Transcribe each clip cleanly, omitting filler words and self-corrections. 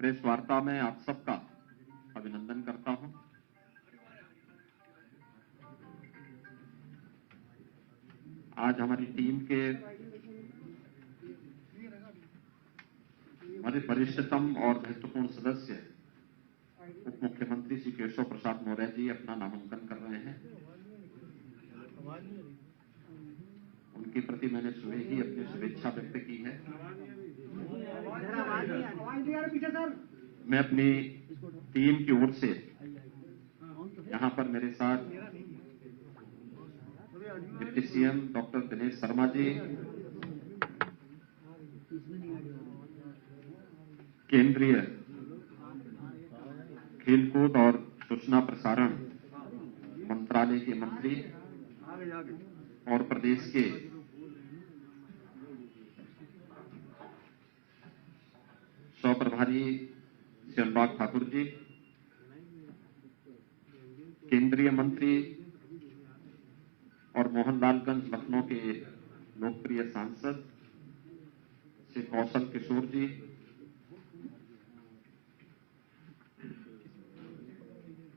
Press वार्ता में आप सबका अभिनंदन करता हूं। आज हमारी टीम के हमारे वरिष्ठतम और महत्वपूर्ण सदस्य उप मुख्यमंत्री श्री केशव प्रसाद मौर्य जी अपना नामांकन कर रहे हैं। उनके प्रति मैंने सुबह ही अपनी शुभेच्छा व्यक्त की है। मैं अपनी टीम की ओर से यहाँ पर मेरे साथ deputy CM doctor Dinesh Sharma ji, केंद्रीय खेलकूद और सूचना प्रसारण मंत्रालय के मंत्री और प्रदेश के सह प्रभारी श्री अनुराग ठाकुर जी, केंद्रीय मंत्री और मोहनलालगंज लखनऊ के लोकप्रिय सांसद श्री कौशल किशोर जी,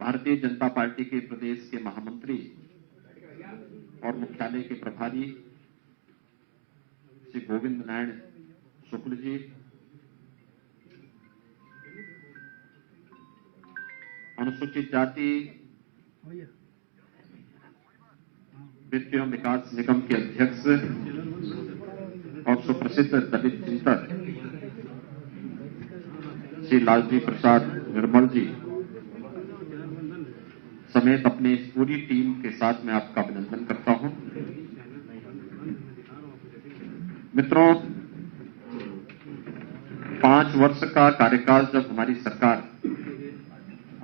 भारतीय जनता पार्टी के प्रदेश के महामंत्री और मुख्यालय के प्रभारी श्री गोविंद नारायण शुक्ल जी, अनुसूचित जाति वित्त एवं विकास निगम के अध्यक्ष और सुप्रसिद्ध दलित चिंतक श्री लालजी प्रसाद निर्मल जी समेत अपनी इस पूरी टीम के साथ मैं आपका अभिनंदन करता हूं। मित्रों, 5 वर्ष का कार्यकाल जब हमारी सरकार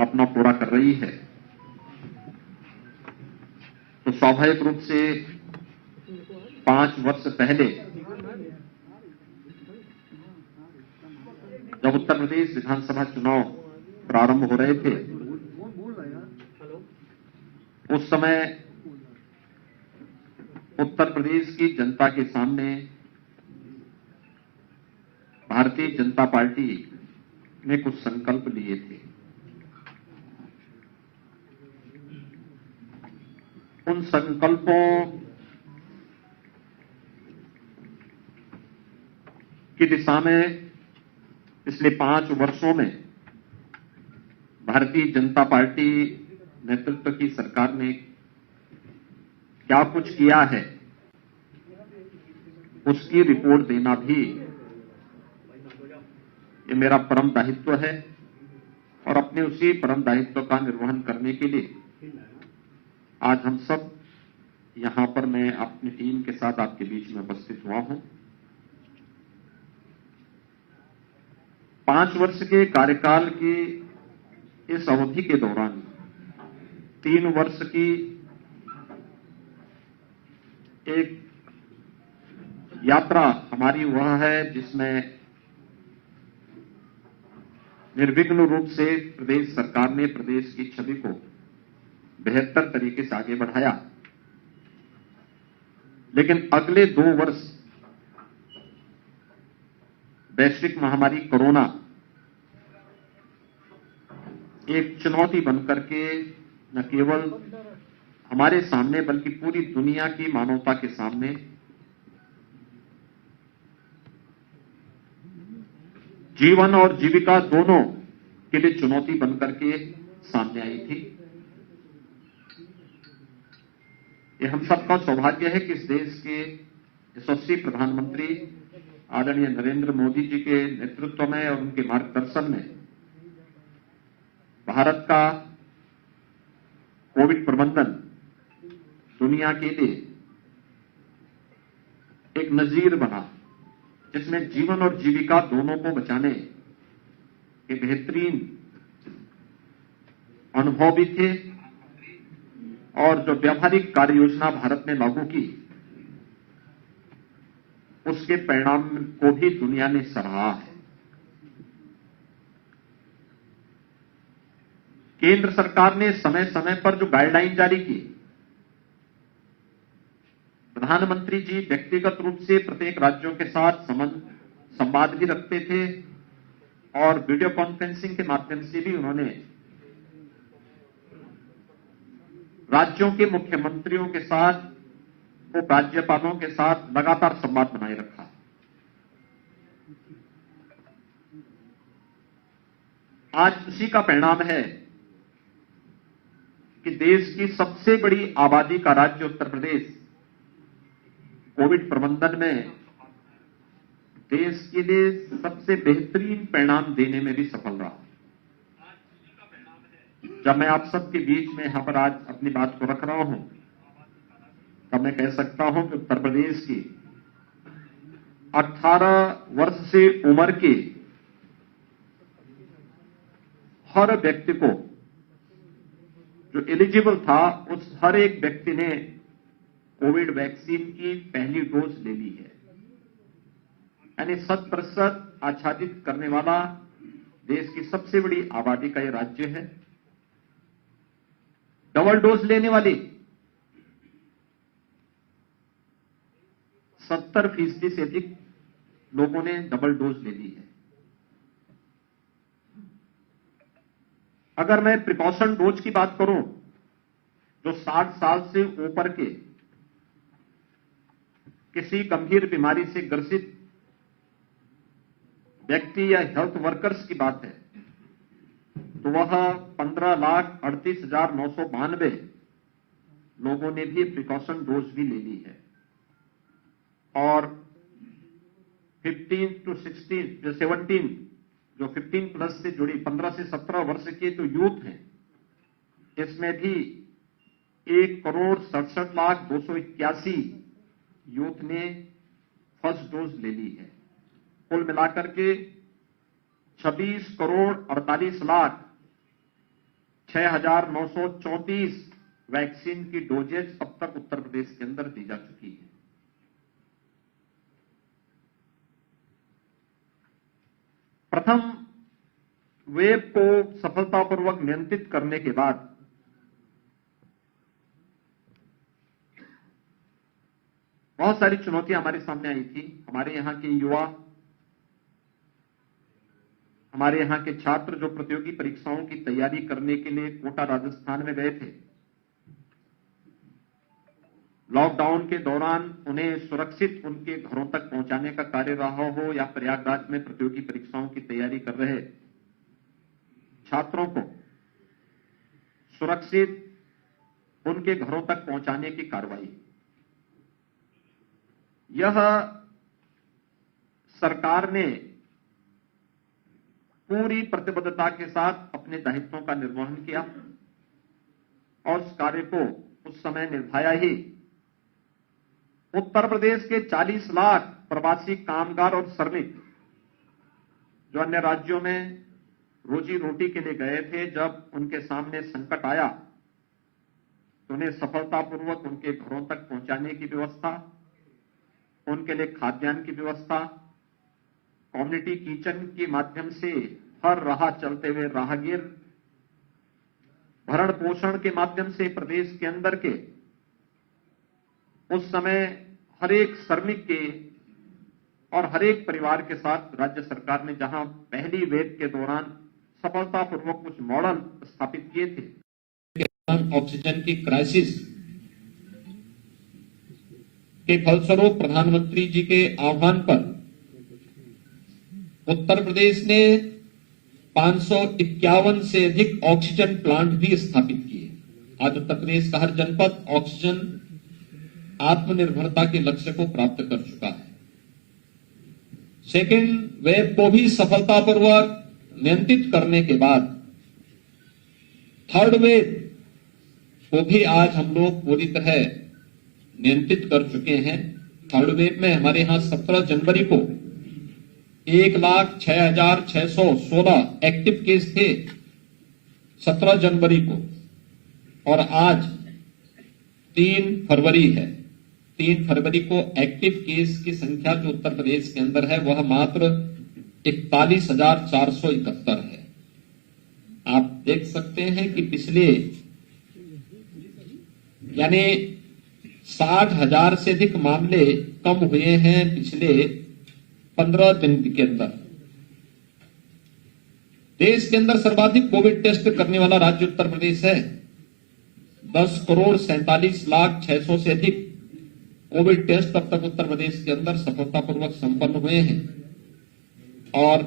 अपना पूरा कर रही है तो स्वाभाविक रूप से 5 वर्ष पहले जब उत्तर प्रदेश विधानसभा चुनाव प्रारंभ हो रहे थे, उस समय उत्तर प्रदेश की जनता के सामने भारतीय जनता पार्टी ने कुछ संकल्प लिए थे। उन संकल्पों की दिशा में पिछले 5 वर्षों में भारतीय जनता पार्टी नेतृत्व की सरकार ने क्या कुछ किया है, उसकी रिपोर्ट देना भी ये मेरा परम दायित्व है और अपने उसी परम दायित्व का निर्वहन करने के लिए आज हम सब यहां पर मैं अपनी टीम के साथ आपके बीच में उपस्थित हुआ हूं। 5 वर्ष के कार्यकाल की इस अवधि के दौरान 3 वर्ष की एक यात्रा हमारी वह है जिसमें निर्विघ्न रूप से प्रदेश सरकार ने प्रदेश की छवि को बेहतर तरीके से आगे बढ़ाया। लेकिन अगले 2 वर्ष वैश्विक महामारी कोरोना एक चुनौती बनकर के न केवल हमारे सामने बल्कि पूरी दुनिया की मानवता के सामने जीवन और जीविका दोनों के लिए चुनौती बनकर के सामने आई थी। ये हम सबका सौभाग्य है कि इस देश के यशस्वी प्रधानमंत्री आदरणीय नरेंद्र मोदी जी के नेतृत्व में और उनके मार्गदर्शन में भारत का कोविड प्रबंधन दुनिया के लिए एक नजीर बना, जिसमें जीवन और जीविका दोनों को बचाने के बेहतरीन अनुभव भी थे और जो व्यावहारिक कार्य योजना भारत ने लागू की उसके परिणाम को भी दुनिया ने सराहा है। केंद्र सरकार ने समय समय पर जो गाइडलाइन जारी की, प्रधानमंत्री जी व्यक्तिगत रूप से प्रत्येक राज्यों के साथ संवाद भी रखते थे और वीडियो कॉन्फ्रेंसिंग के माध्यम से भी उन्होंने राज्यों के मुख्यमंत्रियों के साथ, उपराज्यपालों के साथ लगातार संवाद बनाए रखा। आज उसी का परिणाम है कि देश की सबसे बड़ी आबादी का राज्य उत्तर प्रदेश कोविड प्रबंधन में देश के लिए सबसे बेहतरीन परिणाम देने में भी सफल रहा। जब मैं आप सबके बीच में यहां पर आज अपनी बात को रख रहा हूं, तब मैं कह सकता हूं कि उत्तर प्रदेश की 18 वर्ष से उम्र के हर व्यक्ति को, जो एलिजिबल था, उस हर एक व्यक्ति ने कोविड वैक्सीन की पहली डोज ले ली है। यानी 100% आच्छादित करने वाला देश की सबसे बड़ी आबादी का यह राज्य है। डबल डोज लेने वाली 70% से अधिक लोगों ने डबल डोज ले ली है। अगर मैं प्रिकॉशन डोज की बात करूं, जो 60 साल से ऊपर के किसी गंभीर बीमारी से ग्रसित व्यक्ति या हेल्थ वर्कर्स की बात है, तो वह 15,38,992 लोगों ने भी प्रिकॉशन डोज भी ले ली है। और 15 to 16 जो 17 जो 15 प्लस से जुड़ी 15 से 17 वर्ष के तो यूथ हैं, इसमें भी 1,67,281 यूथ ने फर्स्ट डोज ले ली है। कुल मिलाकर के 26,48,06,934 वैक्सीन की डोजेज अब तक उत्तर प्रदेश के अंदर दी जा चुकी है। प्रथम वेव को सफलतापूर्वक नियंत्रित करने के बाद बहुत सारी चुनौतियां हमारे सामने आई थी। हमारे यहां के युवा, हमारे यहां के छात्र जो प्रतियोगी परीक्षाओं की तैयारी करने के लिए कोटा राजस्थान में गए थे, लॉकडाउन के दौरान उन्हें सुरक्षित उनके घरों तक पहुंचाने का कार्य रहा हो, या प्रयागराज में प्रतियोगी परीक्षाओं की तैयारी कर रहे छात्रों को सुरक्षित उनके घरों तक पहुंचाने की कार्रवाई, यह सरकार ने पूरी प्रतिबद्धता के साथ अपने दायित्वों का निर्वहन किया और उस कार्य को उस समय निभाया ही। उत्तर प्रदेश के 40 लाख प्रवासी कामगार और श्रमिक जो अन्य राज्यों में रोजी रोटी के लिए गए थे, जब उनके सामने संकट आया तो उन्हें सफलतापूर्वक उनके घरों तक पहुंचाने की व्यवस्था, उनके लिए खाद्यान्न की व्यवस्था, कम्युनिटी किचन के माध्यम से हर राह चलते हुए राहगीर, भरण पोषण के माध्यम से प्रदेश के अंदर के उस समय हर एक श्रमिक के और हर एक परिवार के साथ राज्य सरकार ने जहां पहली वेव के दौरान सफलतापूर्वक कुछ मॉडल स्थापित किए थे, ऑक्सीजन की क्राइसिस के फलस्वरूप प्रधानमंत्री जी के आह्वान पर उत्तर प्रदेश ने 551 से अधिक ऑक्सीजन प्लांट भी स्थापित किए। आज उत्तर प्रदेश का हर जनपद ऑक्सीजन आत्मनिर्भरता के लक्ष्य को प्राप्त कर चुका है। सेकेंड वेव को भी सफलतापूर्वक नियंत्रित करने के बाद थर्ड वेव को भी आज हम लोग पूरी तरह नियंत्रित कर चुके हैं। थर्ड वेव में हमारे यहां 17 जनवरी को 1,06,616 एक्टिव केस थे 17 जनवरी को, और आज 3 फरवरी है। 3 फरवरी को एक्टिव केस की संख्या जो उत्तर प्रदेश के अंदर है वह मात्र 41,471 है। आप देख सकते हैं कि पिछले यानी 60,000 से अधिक मामले कम हुए हैं पिछले 15 दिन के अंदर। देश के अंदर सर्वाधिक कोविड टेस्ट करने वाला राज्य उत्तर प्रदेश है। 10,47,00,600 से अधिक कोविड टेस्ट अब तक उत्तर प्रदेश के अंदर सफलतापूर्वक संपन्न हुए हैं और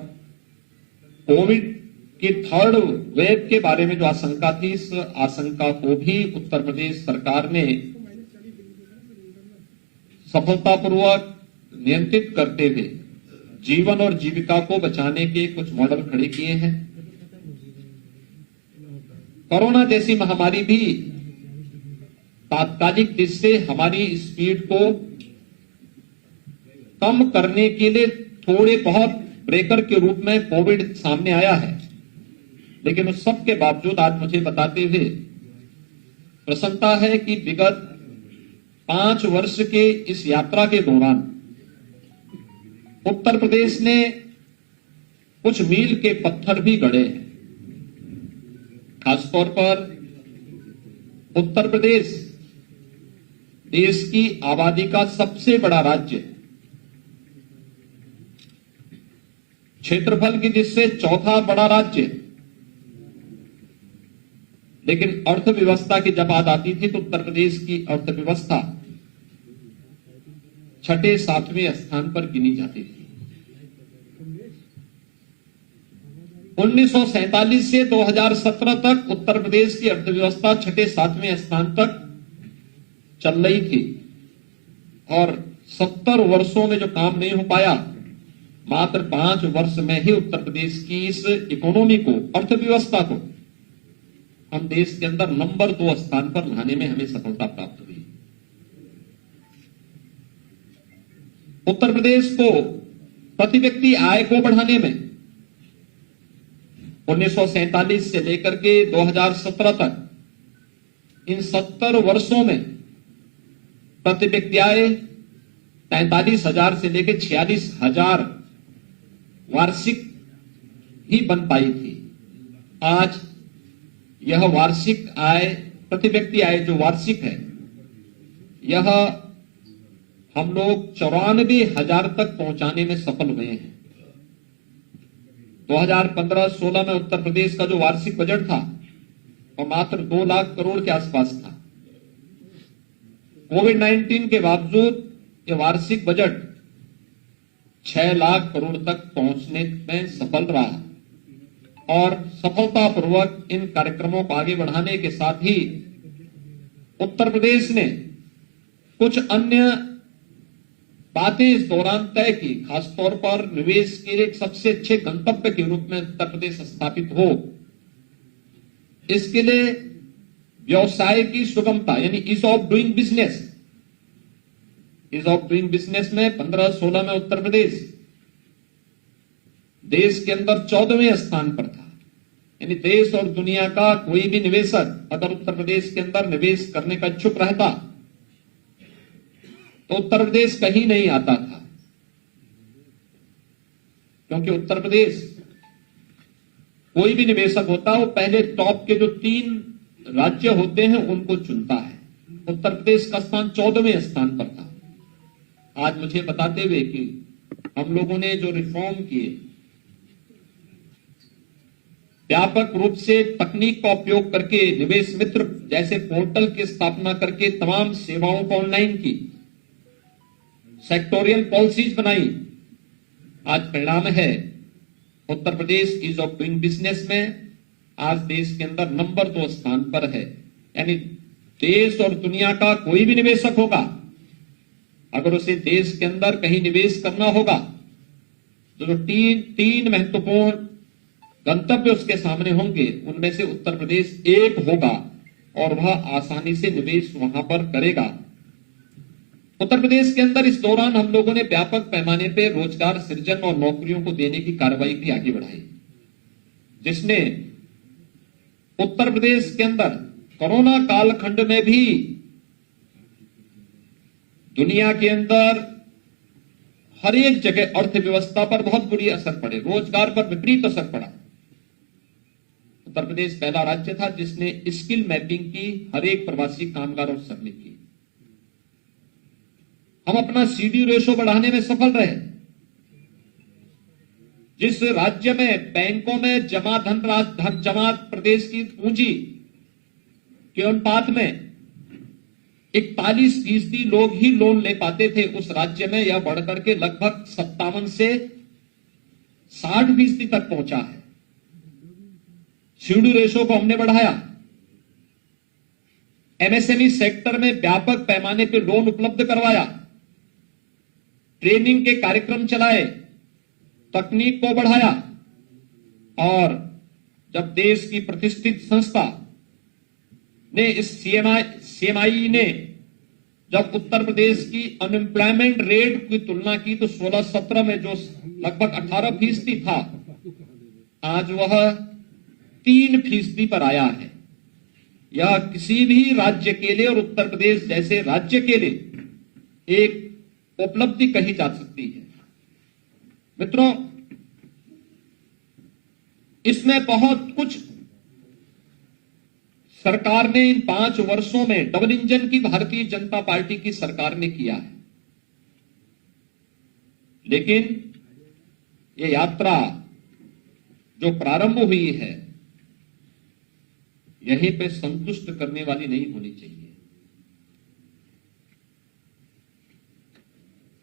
कोविड की थर्ड वेव के बारे में जो आशंका थी, इस आशंका को भी उत्तर प्रदेश सरकार ने सफलतापूर्वक नियंत्रित करते हुए जीवन और जीविका को बचाने के कुछ मॉडल खड़े किए हैं। कोरोना जैसी महामारी भी तात्कालिक दृष्टि से हमारी स्पीड को कम करने के लिए थोड़े बहुत ब्रेकर के रूप में कोविड सामने आया है, लेकिन उस सब के बावजूद आज मुझे बताते हुए प्रसन्नता है कि विगत 5 वर्ष के इस यात्रा के दौरान उत्तर प्रदेश ने कुछ मील के पत्थर भी गढ़े हैं। खासतौर पर उत्तर प्रदेश देश की आबादी का सबसे बड़ा राज्य, क्षेत्रफल की दृष्टि से चौथा बड़ा राज्य, लेकिन अर्थव्यवस्था की जब बात आती थी तो उत्तर प्रदेश की अर्थव्यवस्था 6-7वें स्थान पर गिनी जाती थी। 1947 से 2017 तक उत्तर प्रदेश की अर्थव्यवस्था 6-7वें स्थान तक चल रही थी और 70 वर्षों में जो काम नहीं हो पाया, मात्र 5 वर्ष में ही उत्तर प्रदेश की इस इकोनॉमी को, अर्थव्यवस्था को हम देश के अंदर नंबर 2 स्थान पर लाने में हमें सफलता प्राप्त हुई। उत्तर प्रदेश को प्रति व्यक्ति आय को बढ़ाने में 1947 से लेकर के 2017 तक इन 70 वर्षों में प्रति व्यक्ति आय 43,000 से लेकर 46,000 वार्षिक ही बन पाई थी। आज यह वार्षिक आय, प्रति व्यक्ति आय जो वार्षिक है, यह हम लोग 94,000 तक पहुंचाने में सफल हुए हैं। 2015-16 में उत्तर प्रदेश का जो वार्षिक बजट था वह मात्र 2 लाख करोड़ के आसपास था। कोविड-19 के बावजूद यह वार्षिक बजट 6 लाख करोड़ तक पहुंचने में सफल रहा और सफलतापूर्वक इन कार्यक्रमों को आगे बढ़ाने के साथ ही उत्तर प्रदेश ने कुछ अन्य बातें इस दौरान तय की। खासतौर पर निवेश के एक सबसे अच्छे गंतव्य के रूप में उत्तर प्रदेश स्थापित हो, इसके लिए व्यवसाय की सुगमता यानी ease of doing business, ease of doing business में 15-16 में उत्तर प्रदेश देश के अंदर 14वें स्थान पर था। यानी देश और दुनिया का कोई भी निवेशक अगर उत्तर प्रदेश के अंदर निवेश करने का इच्छुक रहता तो उत्तर प्रदेश कहीं नहीं आता था, क्योंकि उत्तर प्रदेश कोई भी निवेशक होता वो पहले टॉप के जो 3 राज्य होते हैं उनको चुनता है। उत्तर प्रदेश का स्थान 14वें स्थान पर था। आज मुझे बताते हुए कि हम लोगों ने जो रिफॉर्म किए, व्यापक रूप से तकनीक का उपयोग करके निवेश मित्र जैसे पोर्टल की स्थापना करके तमाम सेवाओं को ऑनलाइन की, सेक्टोरियल पॉलिसीज बनाई, आज परिणाम है Uttar Pradesh ease of doing business में आज देश के अंदर नंबर 2 स्थान पर है। यानी देश और दुनिया का कोई भी निवेशक होगा, अगर उसे देश के अंदर कहीं निवेश करना होगा तो जो 3 महत्वपूर्ण गंतव्य उसके सामने होंगे, उनमें से उत्तर प्रदेश एक होगा और वह आसानी से निवेश वहां पर करेगा। उत्तर प्रदेश के अंदर इस दौरान हम लोगों ने व्यापक पैमाने पर रोजगार सृजन और नौकरियों को देने की कार्रवाई भी आगे बढ़ाई, जिसने उत्तर प्रदेश के अंदर कोरोना कालखंड में भी दुनिया के अंदर हर एक जगह अर्थव्यवस्था पर बहुत बुरी असर पड़े, रोजगार पर विपरीत असर पड़ा। उत्तर प्रदेश पहला राज्य था जिसने स्किल मैपिंग की हर एक प्रवासी कामगार और श्रमिक की। हम अपना सीडी रेशो बढ़ाने में सफल रहे। जिस राज्य में बैंकों में जमा धन जमा प्रदेश की पूंजी के अनुपात में 41% लोग ही लोन ले पाते थे, उस राज्य में यह बढ़कर के लगभग 57 से 60% तक पहुंचा है। सीडी रेशो को हमने बढ़ाया, एमएसएमई सेक्टर में व्यापक पैमाने पर लोन उपलब्ध करवाया, ट्रेनिंग के कार्यक्रम चलाए, तकनीक को बढ़ाया, और जब देश की प्रतिष्ठित संस्था ने इस सीएमआई ने जब उत्तर प्रदेश की अनएम्प्लॉयमेंट रेट की तुलना की तो 16-17 में जो लगभग 18% था, आज वह 3% पर आया है। यह किसी भी राज्य के लिए और उत्तर प्रदेश जैसे राज्य के लिए एक उपलब्धि कही जा सकती है। मित्रों, इसमें बहुत कुछ सरकार ने इन 5 वर्षों में डबल इंजन की भारतीय जनता पार्टी की सरकार ने किया है, लेकिन ये यात्रा जो प्रारंभ हुई है यहीं पे संतुष्ट करने वाली नहीं होनी चाहिए।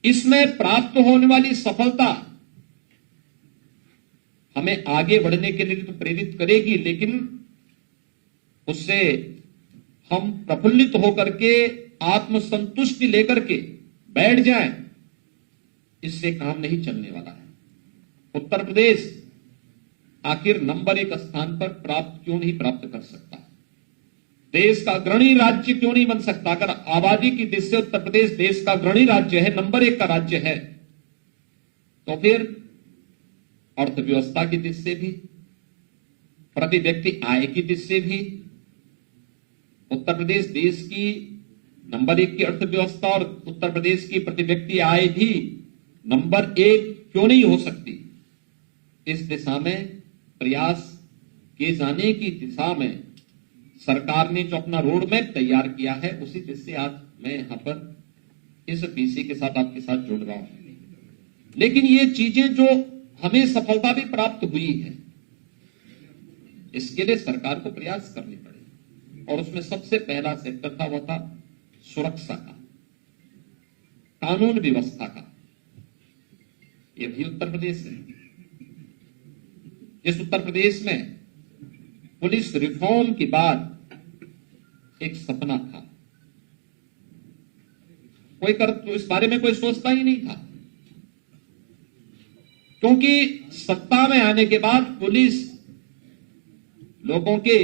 इसमें प्राप्त होने वाली सफलता हमें आगे बढ़ने के लिए तो प्रेरित करेगी, लेकिन उससे हम प्रफुल्लित होकर के आत्मसंतुष्टि लेकर के बैठ जाएं, इससे काम नहीं चलने वाला है। उत्तर प्रदेश आखिर नंबर 1 स्थान पर क्यों नहीं प्राप्त कर सकता? देश का अग्रणी राज्य क्यों नहीं बन सकता? अगर आबादी की दृष्टि से उत्तर प्रदेश देश का अग्रणी राज्य है, नंबर 1 का राज्य है, तो फिर अर्थव्यवस्था की दृष्टि से भी, प्रति व्यक्ति आय की दृष्टि से भी उत्तर प्रदेश देश की नंबर 1 की अर्थव्यवस्था और उत्तर प्रदेश की प्रति व्यक्ति आय भी नंबर 1 क्यों नहीं हो सकती? इस दिशा में प्रयास किए जाने की दिशा में सरकार ने जो अपना रोड मैप तैयार किया है, उसी दिशा से आज मैं यहां पर इस पीसी के साथ आपके साथ जुड़ रहा हूं। लेकिन ये चीजें जो हमें सफलता भी प्राप्त हुई है, इसके लिए सरकार को प्रयास करने पड़े, और उसमें सबसे पहला सेक्टर था, वो था सुरक्षा का, कानून व्यवस्था का। यह भी उत्तर प्रदेश है। जिस उत्तर प्रदेश में पुलिस रिफॉर्म के बाद एक सपना था, तो इस बारे में कोई सोचता ही नहीं था, क्योंकि सत्ता में आने के बाद पुलिस लोगों के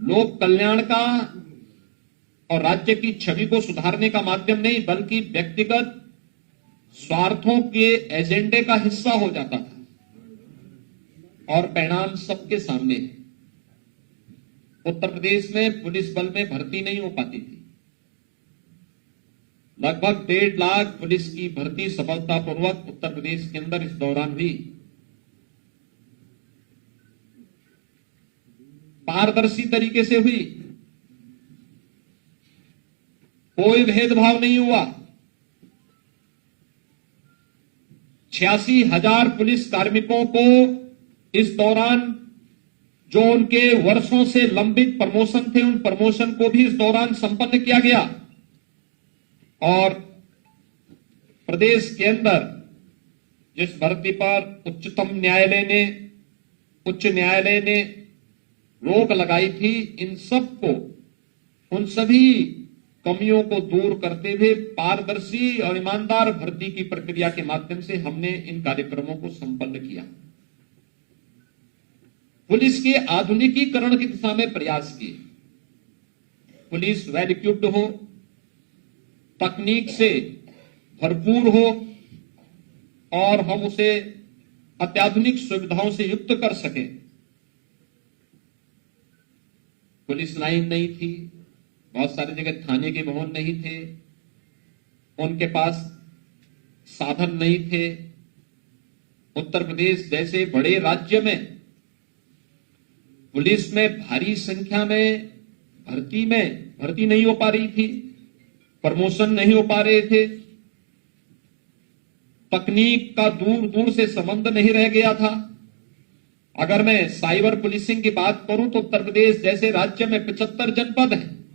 लोक कल्याण का और राज्य की छवि को सुधारने का माध्यम नहीं, बल्कि व्यक्तिगत स्वार्थों के एजेंडे का हिस्सा हो जाता था, और परिणाम सबके सामने है। उत्तर प्रदेश में पुलिस बल में भर्ती नहीं हो पाती थी। लगभग 1.5 लाख पुलिस की भर्ती सफलतापूर्वक उत्तर प्रदेश के अंदर इस दौरान हुई। पारदर्शी तरीके से हुई, कोई भेदभाव नहीं हुआ। 86,000 पुलिस कार्मिकों को इस दौरान जो उनके वर्षों से लंबित प्रमोशन थे, उन प्रमोशन को भी इस दौरान संपन्न किया गया, और प्रदेश के अंदर जिस भर्ती पर उच्च न्यायालय ने रोक लगाई थी, इन सबको, उन सभी कमियों को दूर करते हुए पारदर्शी और ईमानदार भर्ती की प्रक्रिया के माध्यम से हमने इन कार्यक्रमों को संपन्न किया। पुलिस के आधुनिकीकरण की दिशा में प्रयास किए। पुलिस वेल इक्विप्ड हो, तकनीक से भरपूर हो, और हम उसे अत्याधुनिक सुविधाओं से युक्त कर सकें। पुलिस लाइन नहीं थी, बहुत सारी जगह थाने के भवन नहीं थे, उनके पास साधन नहीं थे। उत्तर प्रदेश जैसे बड़े राज्य में पुलिस में भारी संख्या में भर्ती नहीं हो पा रही थी, प्रमोशन नहीं हो पा रहे थे। तकनीक का दूर दूर से संबंध नहीं रह गया था। अगर मैं साइबर पुलिसिंग की बात करूं तो उत्तर प्रदेश जैसे राज्य में 75 जनपद हैं।